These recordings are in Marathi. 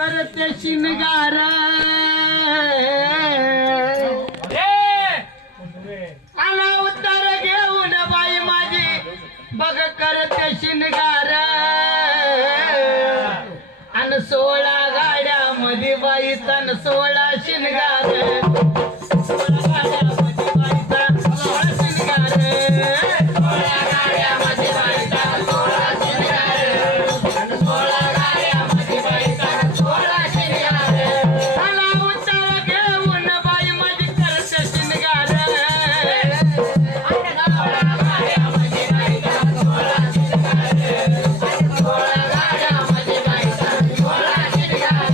करते शिनगार आला उत्तर घेऊन बाई माझी बघ करते शिनगार अन 16 गाड्यामध्ये बाई तन 16 शिनगार 16 गाड्यामध्ये बाईचा 16 शिनगार 16 गाड्यामध्ये बाईचा 16 शिनगार 16 गाड्यामध्ये बाईचा 16 शिनगार आला उत्तर घेऊन बाई माझी करते शिनगार 16 गाड्यामध्ये बाईचा 16 शिनगार 16 गाड्यामध्ये बाईचा 16 शिनगार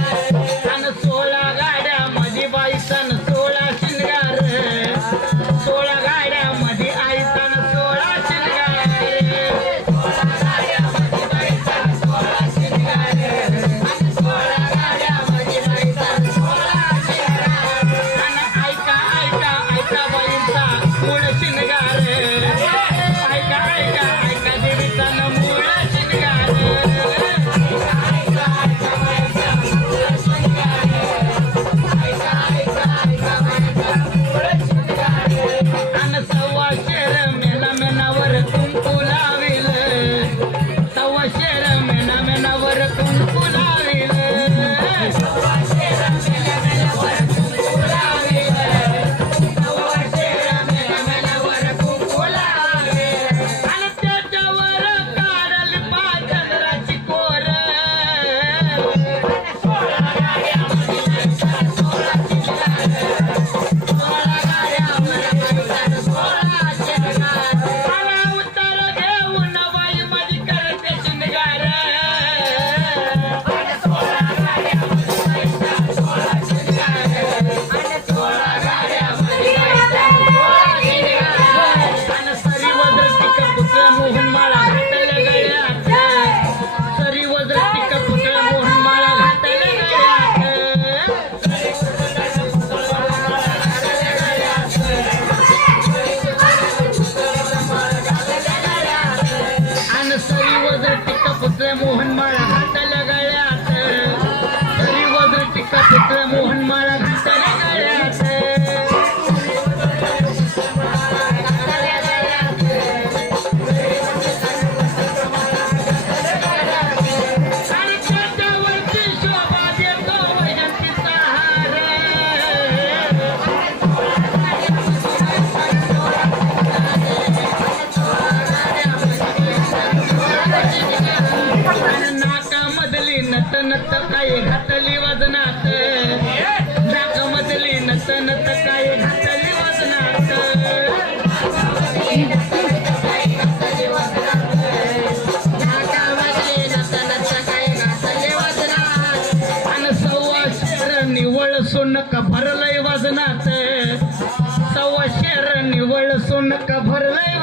आणि 16 गाड्यामध्ये बाईचा 16 शिनगार 16 गाड्यामध्ये आईचा 16 शिनगार 16 गाड्यामध्ये बाईचा 16 शिनगार आणि 16 गाड्यामध्ये बाईचा 16 शिनगार आणि ऐका ऐका ऐका बाईचा मूळ शिनगार ऐका ऐका ऐका देवीचा मूळ शिनगार ऐका ऐका ऐका बाईचा मूळ शिनगार ऐका ऐका ऐका बाईचा मूळ शिनगार आणि 16 मेना मेनावर कुंकू लाविल 16 मेना मेनावर कुंकू लाविल 16 मेना मेनावर कुंकू लाविल 16 मेना मेनावर कुंकू लाविल आणि त्याच्यावर काढली पाचंद्राची कोर 16 गाड्यामध्ये बाईचा 16 शिनगार 16 गाड्यामध्ये बाईचा 16 शिनगार आला उत्तर घेऊन बाई माझी करते शिनगार 16 गाड्यामध्ये बाईचा 16 शिनगार आणि 16 गाड्यामध्ये बाईचा 16 शिनगार आणि सरी वज्र टिक पुतळा मोहन माळा घातल्या गळ्यात सरी वज्र टिक पुतळा मोहन माळा घातल्या गळ्यात आणि सरी वज्र टिक पुतळा मोहन माळा घातल्या गळ्यात सरी वज्र टिक पुतळा मोहन माळा घातल्या गळ्यात आणि त्याच्यावरती शोभा देतो वैजंतीचा हार आणि नाकामधली नत नत काही घातली वजनात नाकामधली नत नत काही घातली वजनात नाकामधली नत नत काही घातली वजनात आणि 16 निवळ सोनक भरलंय वजनात 16 निवळ सोनक भरलंय